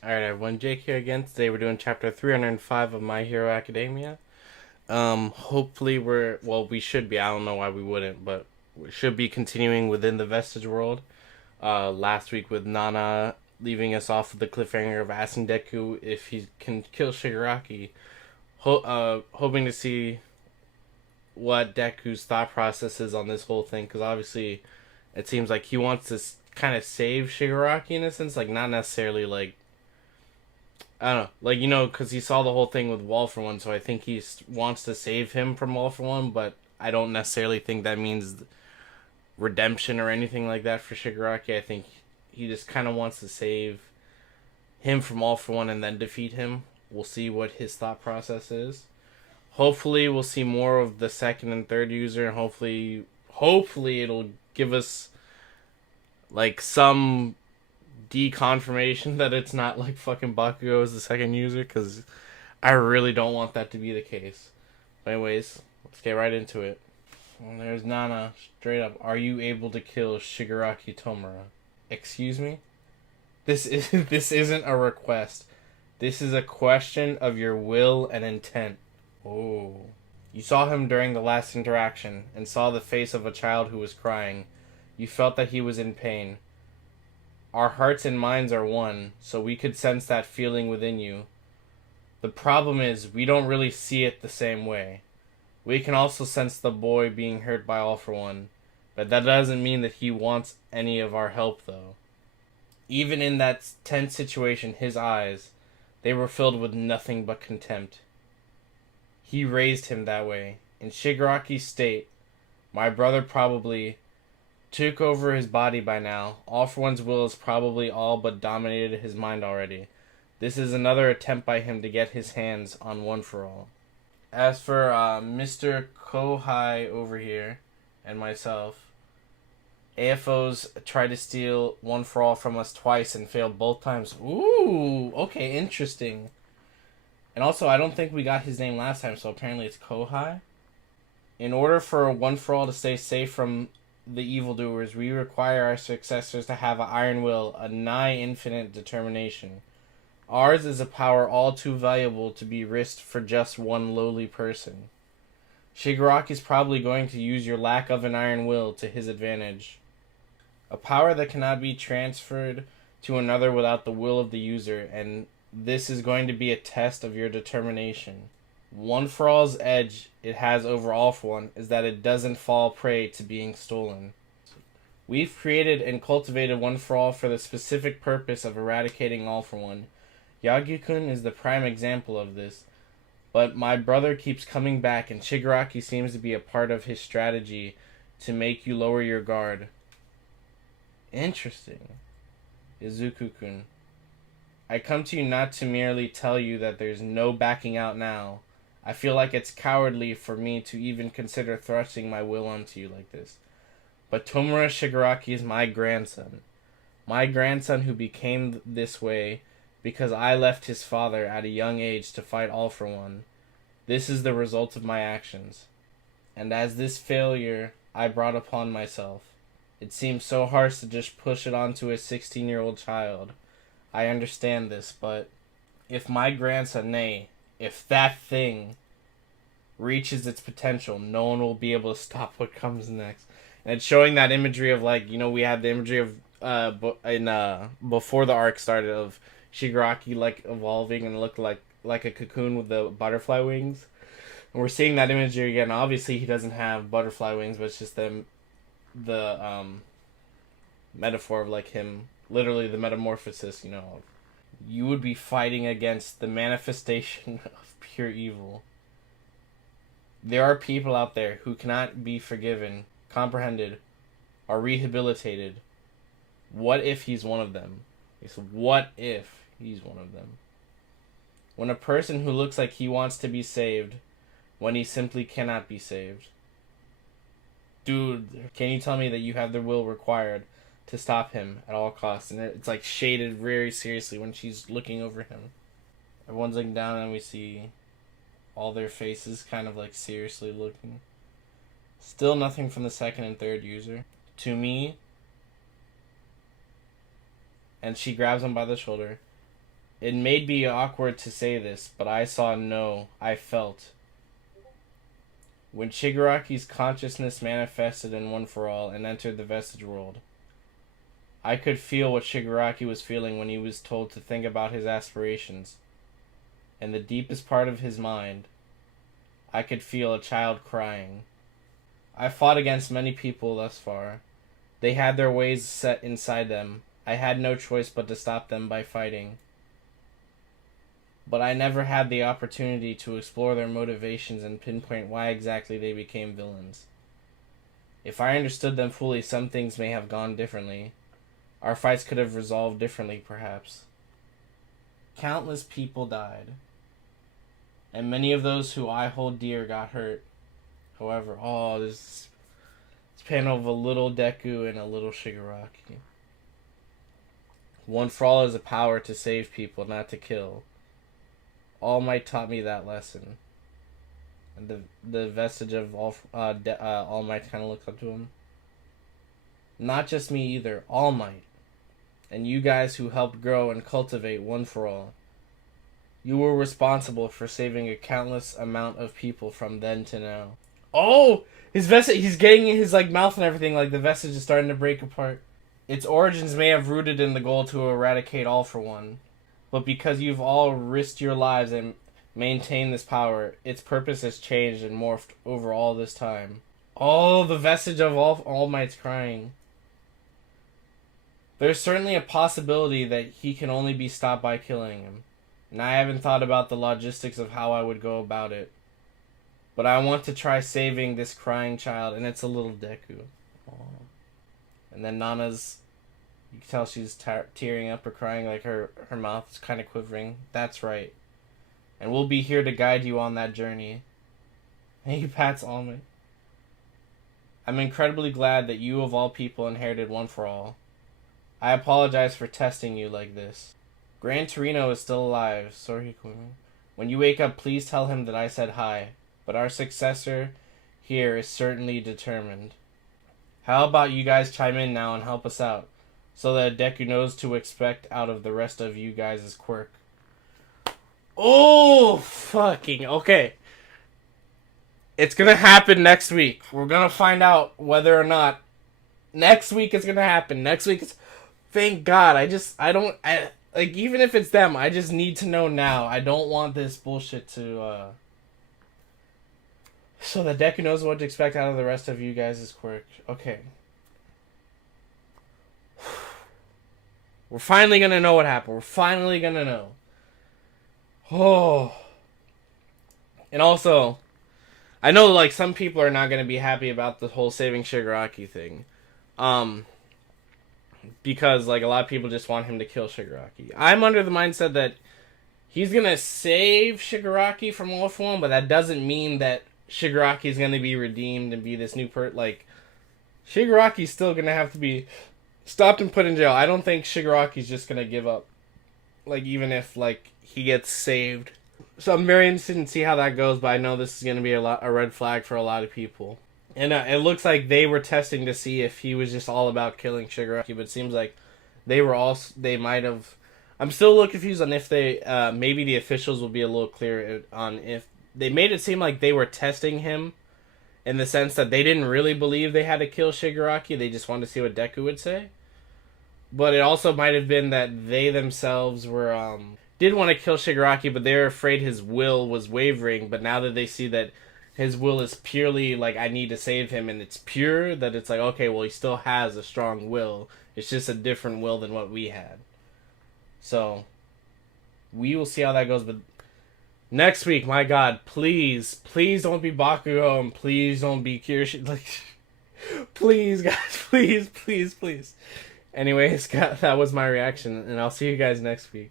Alright everyone, Jake here again. Today we're doing chapter 305 of My Hero Academia. Hopefully we should be, I don't know why we wouldn't, but we should be continuing within the Vestige world. Last week with Nana leaving us off with the cliffhanger of asking Deku if he can kill Shigaraki. Hoping to see what Deku's thought process is on this whole thing, because obviously it seems like he wants to kind of save Shigaraki in a sense, like not necessarily like I don't know, like because he saw the whole thing with Wall for One, so I think he wants to save him from Wall for One, but I don't necessarily think that means redemption or anything like that for Shigaraki. I think he just kind of wants to save him from All for One and then defeat him. We'll see what his thought process is. Hopefully, we'll see more of the second and third user, and hopefully it'll give us like some deconfirmation that it's not like fucking Bakugo as the second user, because I really don't want that to be the case. But anyways, let's get right into it. And there's Nana, straight up. Are you able to kill Shigaraki Tomura? Excuse me? This isn't a request. This is a question of your will and intent. Oh. You saw him during the last interaction and saw the face of a child who was crying. You felt that he was in pain. Our hearts and minds are one, so we could sense that feeling within you. The problem is, we don't really see it the same way. We can also sense the boy being hurt by All for One, but that doesn't mean that he wants any of our help, though. Even in that tense situation, his eyes, they were filled with nothing but contempt. He raised him that way. In Shigaraki's state, my brother probably took over his body by now. All for One's will has probably all but dominated his mind already. This is another attempt by him to get his hands on One for All. As for Mr. Kohai over here and myself, AFOs tried to steal One for All from us twice and failed both times. Ooh, okay, interesting. And also, I don't think we got his name last time, so apparently it's Kohai. In order for One for All to stay safe from the evildoers, we require our successors to have an iron will, a nigh infinite determination. Ours is a power all too valuable to be risked for just one lowly person. Shigaraki is probably going to use your lack of an iron will to his advantage. A power that cannot be transferred to another without the will of the user, and this is going to be a test of your determination. One for All's edge it has over All for One is that it doesn't fall prey to being stolen. We've created and cultivated One for All for the specific purpose of eradicating All for One. Yagyu-kun is the prime example of this, but my brother keeps coming back, and Shigaraki seems to be a part of his strategy to make you lower your guard. Interesting. Izuku-kun. I come to you not to merely tell you that there's no backing out now. I feel like it's cowardly for me to even consider thrusting my will onto you like this. But Tomura Shigaraki is my grandson. My grandson who became this way because I left his father at a young age to fight All for One. This is the result of my actions. And as this failure I brought upon myself, it seems so harsh to just push it onto a 16-year-old child. I understand this, but if my grandson, nay, if that thing reaches its potential, no one will be able to stop what comes next. And it's showing that imagery of we had the imagery of before the arc started of Shigaraki like evolving and looked like a cocoon with the butterfly wings. And we're seeing that imagery again. Obviously, he doesn't have butterfly wings, but it's just the metaphor of like him, literally the metamorphosis. You would be fighting against the manifestation of pure evil. There are people out there who cannot be forgiven, comprehended, or rehabilitated. What if he's one of them? So what if he's one of them? When a person who looks like he wants to be saved, when he simply cannot be saved. Dude, can you tell me that you have the will required to stop him at all costs? And it's like shaded very seriously when she's looking over him. Everyone's looking down and we see all their faces kind of like seriously looking. Still nothing from the second and third user. To me, and she grabs him by the shoulder. It may be awkward to say this, but I saw no, I felt. When Shigaraki's consciousness manifested in One For All and entered the Vestige World, I could feel what Shigaraki was feeling when he was told to think about his aspirations. In the deepest part of his mind, I could feel a child crying. I fought against many people thus far. They had their ways set inside them. I had no choice but to stop them by fighting. But I never had the opportunity to explore their motivations and pinpoint why exactly they became villains. If I understood them fully, some things may have gone differently. Our fights could have resolved differently, perhaps. Countless people died, and many of those who I hold dear got hurt. However, this panel of a little Deku and a little Shigaraki. One For All is a power to save people, not to kill. All Might taught me that lesson. And the vestige of All Might kind of looks up to him. Not just me either, All Might. And you guys who helped grow and cultivate One For All. You were responsible for saving a countless amount of people from then to now. Oh! His vestige, he's getting in his mouth and everything, the vestige is starting to break apart. Its origins may have rooted in the goal to eradicate All For One. But because you've all risked your lives and maintained this power, its purpose has changed and morphed over all this time. Oh, the vestige of All Might's crying. There's certainly a possibility that he can only be stopped by killing him. And I haven't thought about the logistics of how I would go about it. But I want to try saving this crying child, and it's a little Deku. Aww. And then Nana's, you can tell she's tearing up or crying, her mouth is kind of quivering. That's right. And we'll be here to guide you on that journey. And he pats All Might. I'm incredibly glad that you of all people inherited One For All. I apologize for testing you like this. Gran Torino is still alive. Sorry, when you wake up, please tell him that I said hi. But our successor here is certainly determined. How about you guys chime in now and help us out, so that Deku knows to expect out of the rest of you guys' quirk. Oh, fucking okay. It's gonna happen next week. We're gonna find out whether or not next week it's gonna happen. Next week is... Thank God. Even if it's them, I just need to know now. I don't want this bullshit to, so that Deku knows what to expect out of the rest of you guys' quirk. Okay. We're finally gonna know what happened. We're finally gonna know. Oh. And also, I know, some people are not gonna be happy about the whole saving Shigaraki thing. Because, a lot of people just want him to kill Shigaraki. I'm under the mindset that he's gonna save Shigaraki from All For One, but that doesn't mean that Shigaraki's gonna be redeemed and be this new Shigaraki's still gonna have to be stopped and put in jail. I don't think Shigaraki's just gonna give up. Even if, he gets saved. So I'm very interested in see how that goes, but I know this is gonna be a red flag for a lot of people. And it looks like they were testing to see if he was just all about killing Shigaraki, but it seems like they might have... I'm still a little confused on if they... maybe the officials will be a little clearer on if... They made it seem like they were testing him in the sense that they didn't really believe they had to kill Shigaraki. They just wanted to see what Deku would say. But it also might have been that they themselves were... did want to kill Shigaraki, but they were afraid his will was wavering. But now that they see that his will is purely, I need to save him, and it's pure, that it's okay, well, he still has a strong will. It's just a different will than what we had. So, we will see how that goes, but next week, my God, please don't be Bakugo, and please don't be Kirishi. Please, guys, please. Anyways, that was my reaction, and I'll see you guys next week.